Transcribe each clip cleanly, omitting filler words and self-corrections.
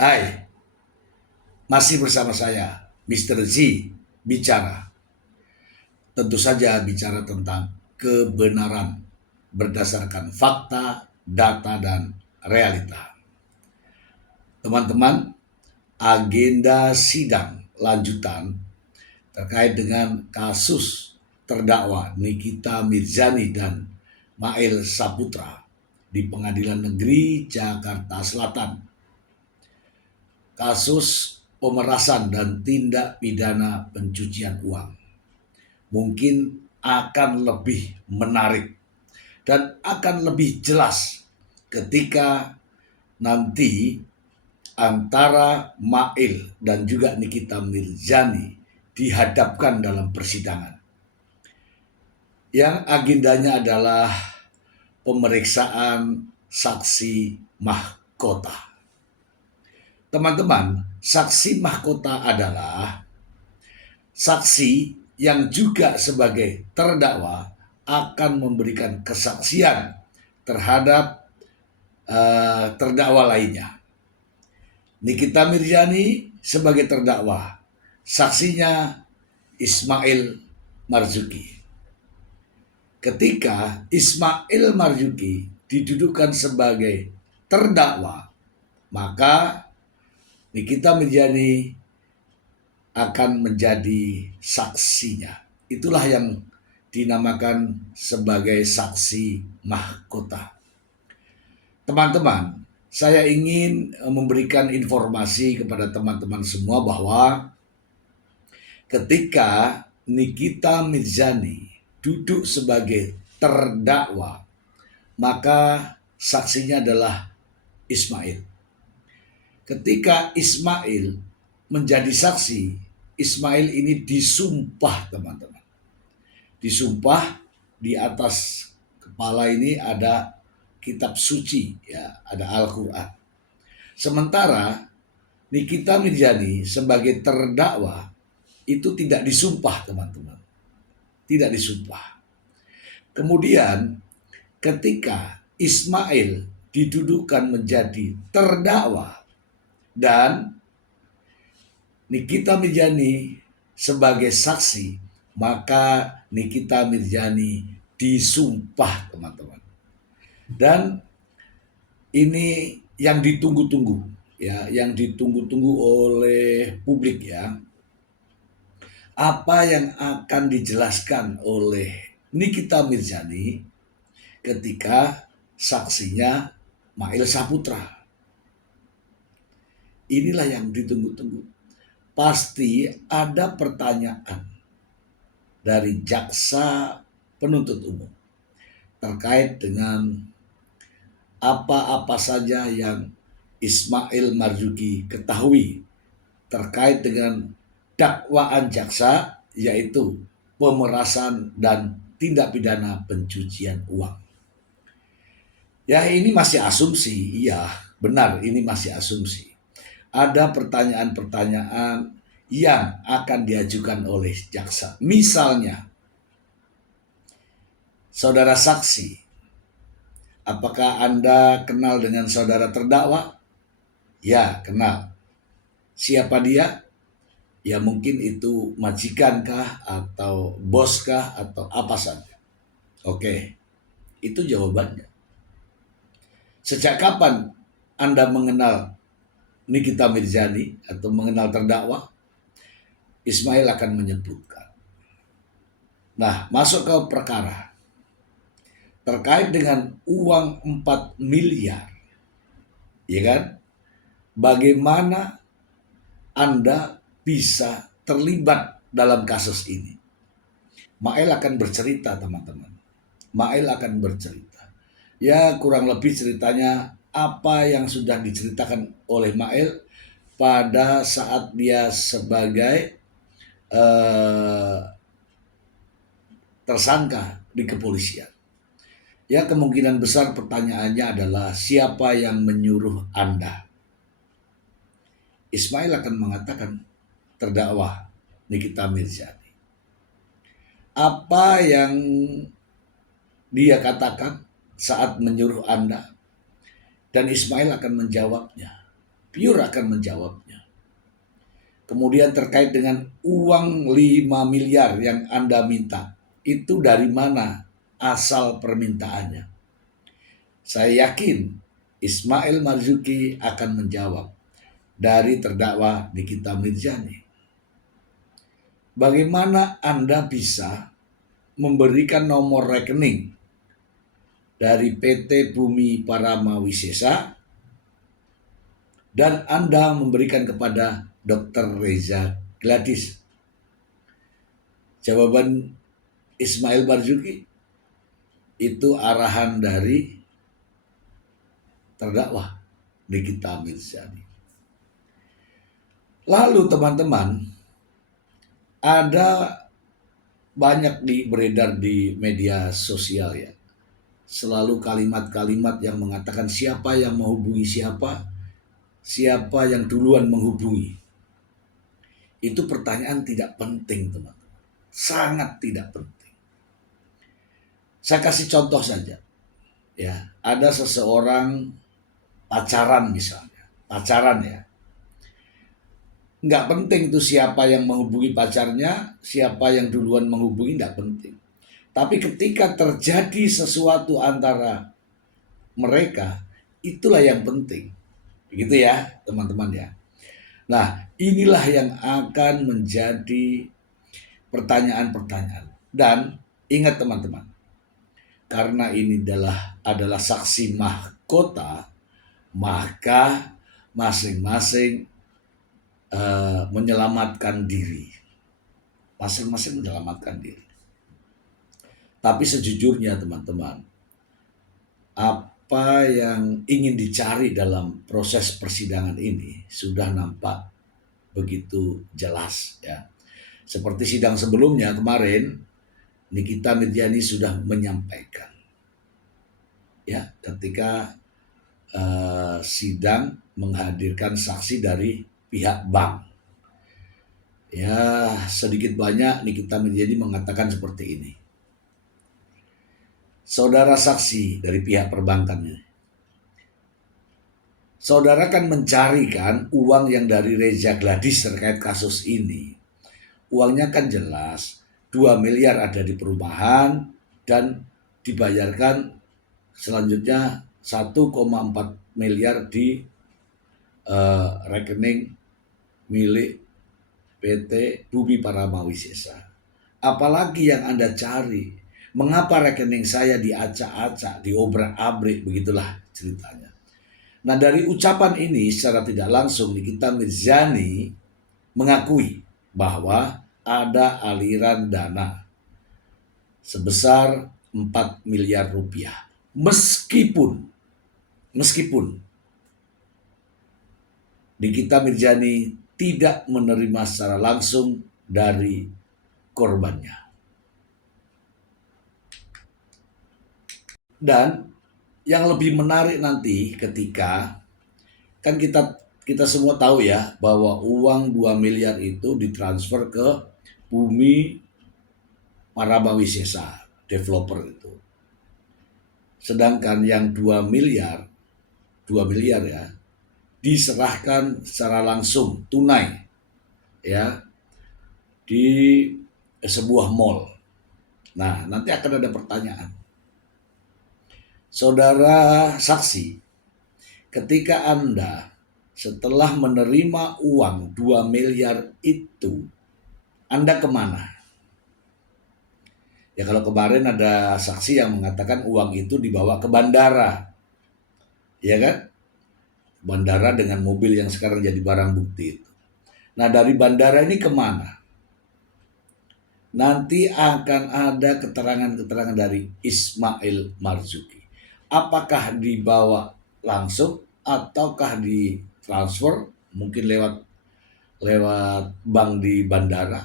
Hai, masih bersama saya, Mr. Z, bicara. Tentu saja bicara tentang kebenaran berdasarkan fakta, data, dan realita. Teman-teman, agenda sidang lanjutan terkait dengan kasus terdakwa Nikita Mirzani dan Mail Saputra di Pengadilan Negeri Jakarta Selatan. Kasus pemerasan dan tindak pidana pencucian uang mungkin akan lebih menarik dan akan lebih jelas ketika nanti antara Mail dan juga Nikita Mirzani dihadapkan dalam persidangan yang agendanya adalah pemeriksaan saksi mahkota. Teman-teman, saksi mahkota adalah saksi yang juga sebagai terdakwa akan memberikan kesaksian terhadap terdakwa lainnya. Nikita Mirzani sebagai terdakwa, saksinya Ismail Marzuki. Ketika Ismail Marzuki didudukkan sebagai terdakwa, maka Nikita Mirzani akan menjadi saksinya. Itulah yang dinamakan sebagai saksi mahkota. Teman-teman, saya ingin memberikan informasi kepada teman-teman semua bahwa ketika Nikita Mirzani duduk sebagai terdakwa, maka saksinya adalah Ismail. Ketika Ismail menjadi saksi, Ismail ini disumpah, teman-teman. Disumpah, di atas kepala ini ada kitab suci, ya, ada Al-Quran. Sementara Nikita Mirzani sebagai terdakwa itu tidak disumpah, teman-teman. Tidak disumpah. Kemudian ketika Ismail didudukan menjadi terdakwa dan Nikita Mirzani sebagai saksi, maka Nikita Mirzani disumpah, teman-teman. Dan ini yang ditunggu-tunggu, ya, yang ditunggu-tunggu oleh publik, ya. Apa yang akan dijelaskan oleh Nikita Mirzani ketika saksinya Mail Saputra. Inilah yang ditunggu-tunggu. Pasti ada pertanyaan dari jaksa penuntut umum terkait dengan apa-apa saja yang Ismail Marzuki ketahui terkait dengan dakwaan jaksa, yaitu pemerasan dan tindak pidana pencucian uang. Ya, ini masih asumsi, iya benar, ini masih asumsi. Ada pertanyaan-pertanyaan yang akan diajukan oleh jaksa. Misalnya, saudara saksi, apakah Anda kenal dengan saudara terdakwa? Ya, kenal. Siapa dia? Ya mungkin itu majikan kah, atau bos kah, atau apa saja. Oke, itu jawabannya. Sejak kapan Anda mengenal Nikita Mirzani atau mengenal terdakwa? Ismail akan menyebutkan. Nah, masuk ke perkara terkait dengan uang 4 miliar, ya kan? Bagaimana Anda bisa terlibat dalam kasus ini? Mail akan bercerita, teman-teman. Mail akan bercerita. Ya, kurang lebih ceritanya apa yang sudah diceritakan oleh Mail pada saat dia sebagai tersangka di kepolisian. Ya, kemungkinan besar pertanyaannya adalah siapa yang menyuruh Anda? Ismail akan mengatakan terdakwa Nikita Mirzani. Apa yang dia katakan saat menyuruh Anda? Dan Ismail akan menjawabnya. Pure akan menjawabnya. Kemudian terkait dengan uang 5 miliar yang Anda minta, itu dari mana asal permintaannya? Saya yakin Ismail Marzuki akan menjawab, dari terdakwa Nikita Mirzani. Bagaimana Anda bisa memberikan nomor rekening dari PT Bumi Parama Wisesa dan Anda memberikan kepada Dr. Reza Gladys? Jawaban Ismail Marzuki, itu arahan dari terdakwa Nikita Mirzani. Lalu teman-teman, ada banyak beredar di media sosial ya, selalu kalimat-kalimat yang mengatakan siapa yang menghubungi siapa, siapa yang duluan menghubungi. Itu pertanyaan tidak penting teman-teman, sangat tidak penting. Saya kasih contoh saja ya, ada seseorang pacaran misalnya, pacaran ya, nggak penting tuh siapa yang menghubungi pacarnya, siapa yang duluan menghubungi, nggak penting. Tapi ketika terjadi sesuatu antara mereka, itulah yang penting. Begitu ya teman-teman ya. Nah, inilah yang akan menjadi pertanyaan-pertanyaan. Dan ingat teman-teman, karena ini adalah saksi mahkota, maka masing-masing menyelamatkan diri. Masing-masing menyelamatkan diri. Tapi sejujurnya teman-teman, apa yang ingin dicari dalam proses persidangan ini sudah nampak begitu jelas ya. Seperti sidang sebelumnya kemarin, Nikita Mirzani sudah menyampaikan ya, ketika sidang menghadirkan saksi dari pihak bank. Ya, sedikit banyak Nikita Mirzani mengatakan seperti ini. Saudara saksi dari pihak perbankan ini, saudara kan mencari kan uang yang dari Reza Gladys terkait kasus ini. Uangnya kan jelas 2 miliar ada di perumahan dan dibayarkan selanjutnya 1,4 miliar di rekening milik PT Bumi Parama Wisesa. Apalagi yang Anda cari? Mengapa rekening saya diacak-acak, diobrak-abrik, begitulah ceritanya. Nah, dari ucapan ini secara tidak langsung Nikita Mirzani mengakui bahwa ada aliran dana sebesar 4 miliar rupiah. Meskipun Nikita Mirzani tidak menerima secara langsung dari korbannya. Dan yang lebih menarik nanti ketika kan kita semua tahu ya bahwa uang 2 miliar itu ditransfer ke Bumi Parama Wisesa, developer itu. Sedangkan yang 2 miliar ya diserahkan secara langsung tunai ya di sebuah mall. Nah, nanti akan ada pertanyaan. Saudara saksi, ketika Anda setelah menerima uang 2 miliar itu, Anda kemana? Ya kalau kemarin ada saksi yang mengatakan uang itu dibawa ke bandara. Ya kan? Bandara dengan mobil yang sekarang jadi barang bukti itu. Nah, dari bandara ini kemana? Nanti akan ada keterangan-keterangan dari Ismail Marzuki. Apakah dibawa langsung ataukah ditransfer mungkin lewat bank di bandara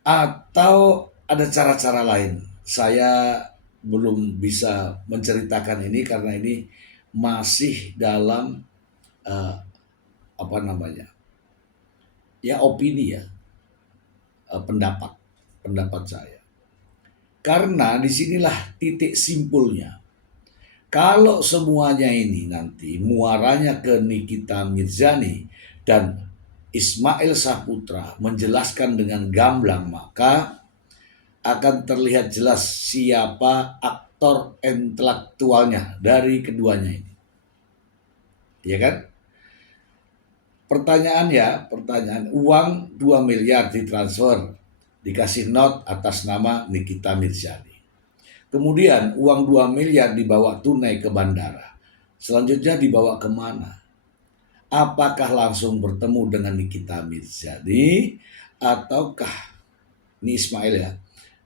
atau ada cara-cara lain. Saya belum bisa menceritakan ini karena ini masih dalam opini ya, pendapat saya. Karena disinilah titik simpulnya. Kalau semuanya ini nanti muaranya ke Nikita Mirzani dan Ismail Saputra menjelaskan dengan gamblang, maka akan terlihat jelas siapa aktor intelektualnya dari keduanya ini. Ya kan? Pertanyaan, uang 2 miliar ditransfer, dikasih not atas nama Nikita Mirzani. Kemudian uang 2 miliar dibawa tunai ke bandara. Selanjutnya dibawa kemana? Apakah langsung bertemu dengan Nikita Mirzani ataukah ini Ismail ya?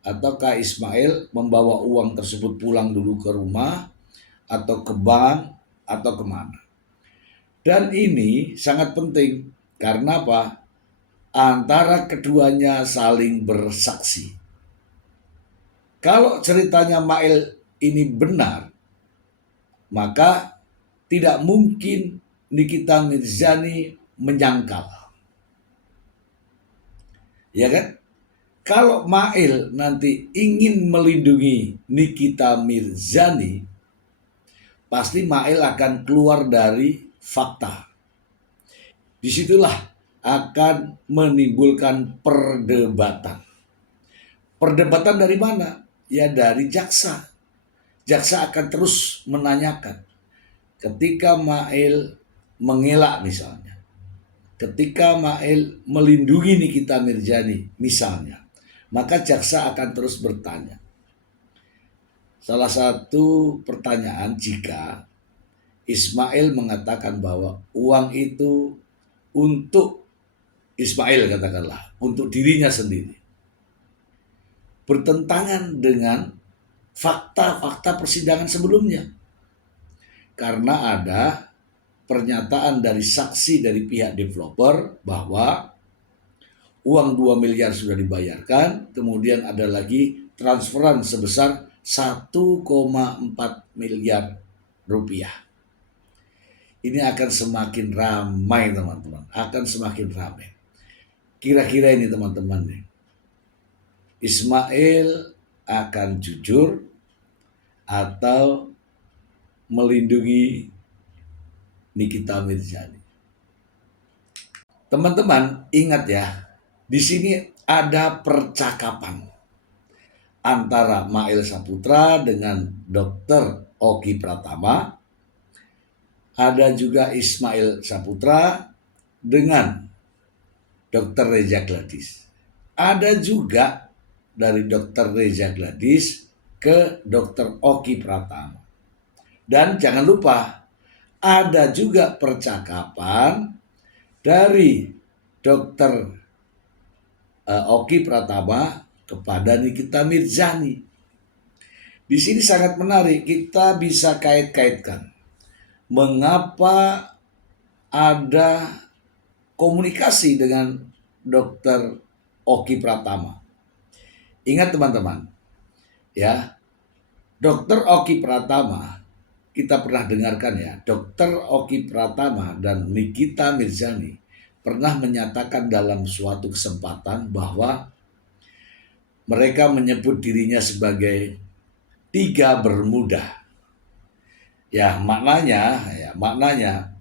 Ataukah Ismail membawa uang tersebut pulang dulu ke rumah atau ke bank atau kemana? Dan ini sangat penting karena apa? Antara keduanya saling bersaksi. Kalau ceritanya Mail ini benar, maka tidak mungkin Nikita Mirzani menyangkal. Ya kan? Kalau Mail nanti ingin melindungi Nikita Mirzani, pasti Mail akan keluar dari fakta. Disitulah akan menimbulkan perdebatan. Perdebatan dari mana? Ya dari jaksa. Jaksa akan terus menanyakan. Ketika Mail mengelak misalnya, ketika Mail melindungi Nikita Mirzani misalnya, maka jaksa akan terus bertanya. Salah satu pertanyaan, jika Ismail mengatakan bahwa uang itu untuk Ismail, katakanlah, untuk dirinya sendiri, bertentangan dengan fakta-fakta persidangan sebelumnya. Karena ada pernyataan dari saksi dari pihak developer bahwa uang 2 miliar sudah dibayarkan, kemudian ada lagi transferan sebesar 1,4 miliar rupiah. Ini akan semakin ramai teman-teman, akan semakin ramai. Kira-kira ini teman-teman nih, Ismail akan jujur atau melindungi Nikita Mirzani? Teman-teman ingat ya, di sini ada percakapan antara Mail Saputra dengan Dr. Oki Pratama. Ada juga Ismail Saputra dengan Dr. Reza Gladys. Ada juga dari Dr. Reza Gladys ke Dr. Oki Pratama. Dan jangan lupa ada juga percakapan dari Dr. Oki Pratama kepada Nikita Mirzani. Di sini sangat menarik, kita bisa kait-kaitkan mengapa ada komunikasi dengan Dr. Oki Pratama. Ingat teman-teman, ya, Dr. Oki Pratama, kita pernah dengarkan ya, Dr. Oki Pratama dan Nikita Mirzani pernah menyatakan dalam suatu kesempatan bahwa mereka menyebut dirinya sebagai 3 bermuda. Ya, maknanya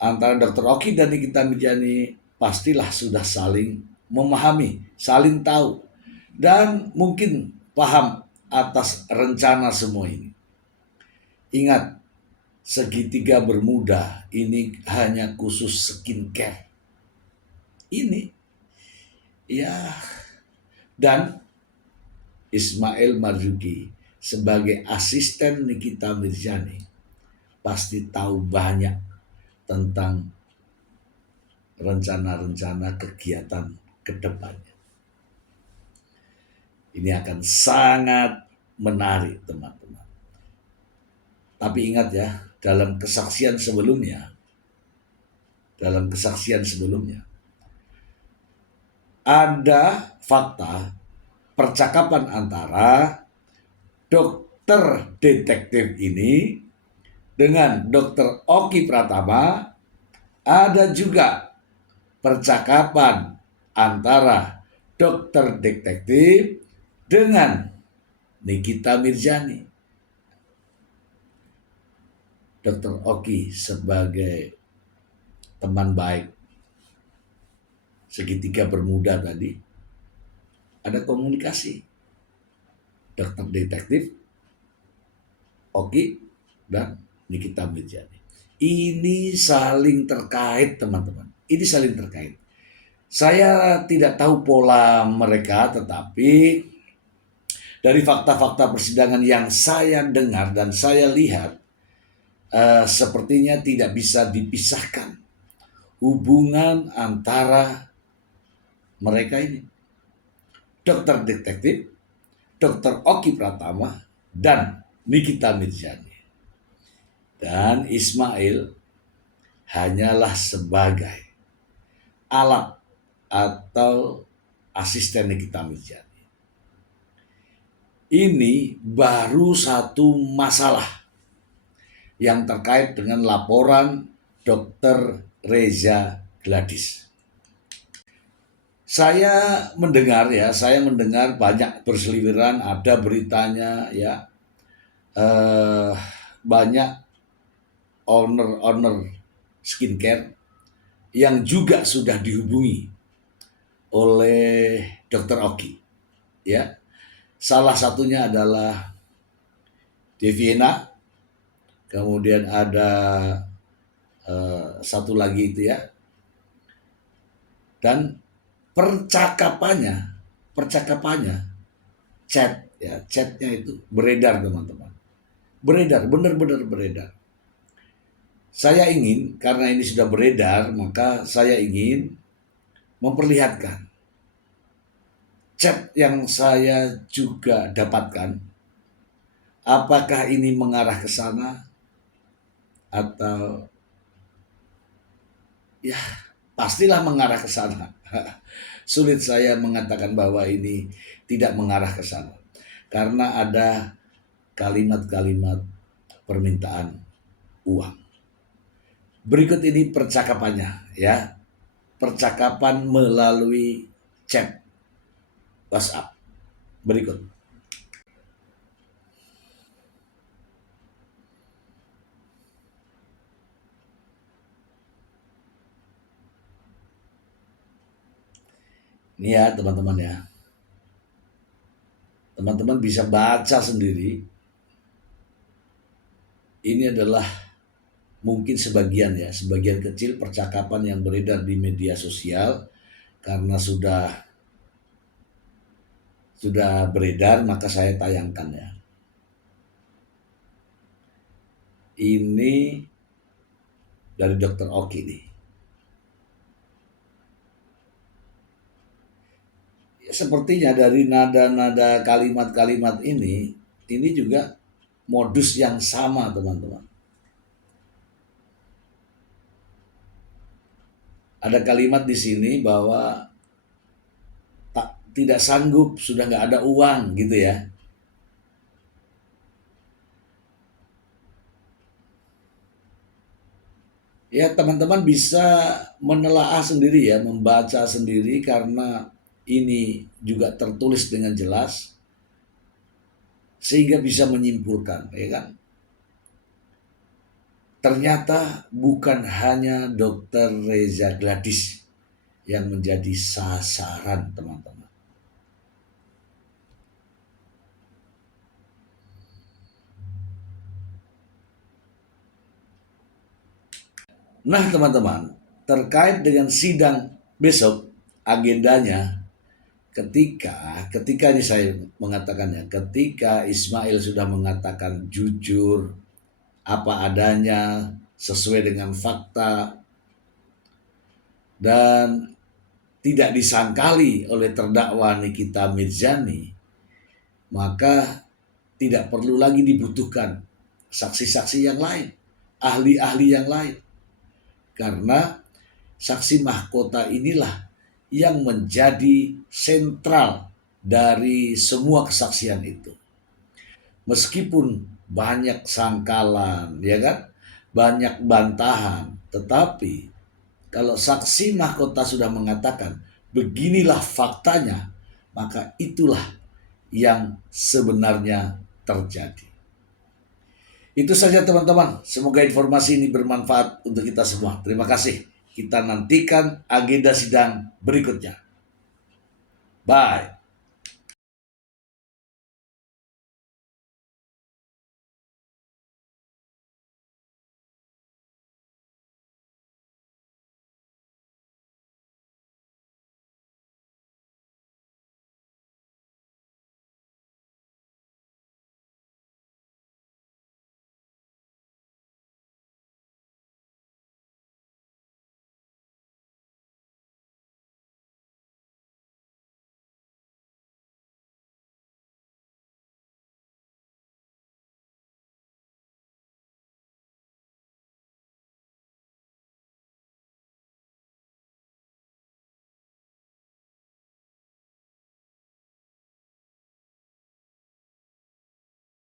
antara Dr. Oki dan Nikita Mirzani pastilah sudah saling memahami, saling tahu, dan mungkin paham atas rencana semua ini. Ingat, segitiga bermuda ini hanya khusus skincare. Ini, ya, dan Ismail Marzuki sebagai asisten Nikita Mirzani pasti tahu banyak tentang rencana-rencana kegiatan ke depannya. Ini akan sangat menarik teman-teman. Tapi ingat ya, dalam kesaksian sebelumnya, ada fakta percakapan antara dokter detektif ini dengan Dr. Oki Pratama. Ada juga percakapan antara dokter detektif dengan Nikita Mirzani. Dr. Oki sebagai teman baik segitiga bermuda tadi, ada komunikasi dokter detektif Oki dan Nikita Mirzani. Ini saling terkait, teman-teman. Ini saling terkait. Saya tidak tahu pola mereka, tetapi dari fakta-fakta persidangan yang saya dengar dan saya lihat, sepertinya tidak bisa dipisahkan hubungan antara mereka ini. Dokter detektif, Dokter Oki Pratama, dan Nikita Mirzani. Dan Ismail hanyalah sebagai alat atau asisten Nikita Mirzani. Ini baru satu masalah yang terkait dengan laporan Dr. Reza Gladys. Saya mendengar banyak berseliweran, ada beritanya ya, banyak owner skincare yang juga sudah dihubungi oleh Dr. Oki, ya. Salah satunya adalah Deviena, kemudian ada satu lagi itu ya, dan percakapannya chatnya itu beredar, teman-teman, benar-benar beredar. Saya ingin, karena ini sudah beredar, maka saya ingin memperlihatkan chat yang saya juga dapatkan. Apakah ini mengarah ke sana atau ya pastilah mengarah ke sana. Sulit saya mengatakan bahwa ini tidak mengarah ke sana karena ada kalimat-kalimat permintaan uang. Berikut ini percakapannya ya. Percakapan melalui chat WhatsApp. Berikut. Ini ya teman-teman ya. Teman-teman bisa baca sendiri. Ini adalah mungkin sebagian kecil percakapan yang beredar di media sosial. Karena sudah beredar, maka saya tayangkan ya. Ini dari Dr. Oki nih. Sepertinya dari nada-nada kalimat-kalimat ini juga modus yang sama, teman-teman. Ada kalimat di sini bahwa tidak sanggup, sudah nggak ada uang gitu ya. Ya teman-teman bisa menelaah sendiri ya, membaca sendiri karena ini juga tertulis dengan jelas sehingga bisa menyimpulkan, ya kan? Ternyata bukan hanya Dr. Reza Gladys yang menjadi sasaran, teman-teman. Nah, teman-teman, terkait dengan sidang besok, agendanya ketika ini saya mengatakannya, ketika Ismail sudah mengatakan jujur, apa adanya, sesuai dengan fakta, dan tidak disangkali oleh terdakwa Nikita Mirzani, maka tidak perlu lagi dibutuhkan saksi-saksi yang lain, ahli-ahli yang lain. Karena saksi mahkota inilah yang menjadi sentral dari semua kesaksian itu. Meskipun banyak sangkalan, ya kan, banyak bantahan, tetapi kalau saksi mahkota sudah mengatakan beginilah faktanya, maka itulah yang sebenarnya terjadi. Itu saja teman-teman. Semoga informasi ini bermanfaat untuk kita semua. Terima kasih. Kita nantikan agenda sidang berikutnya. Bye.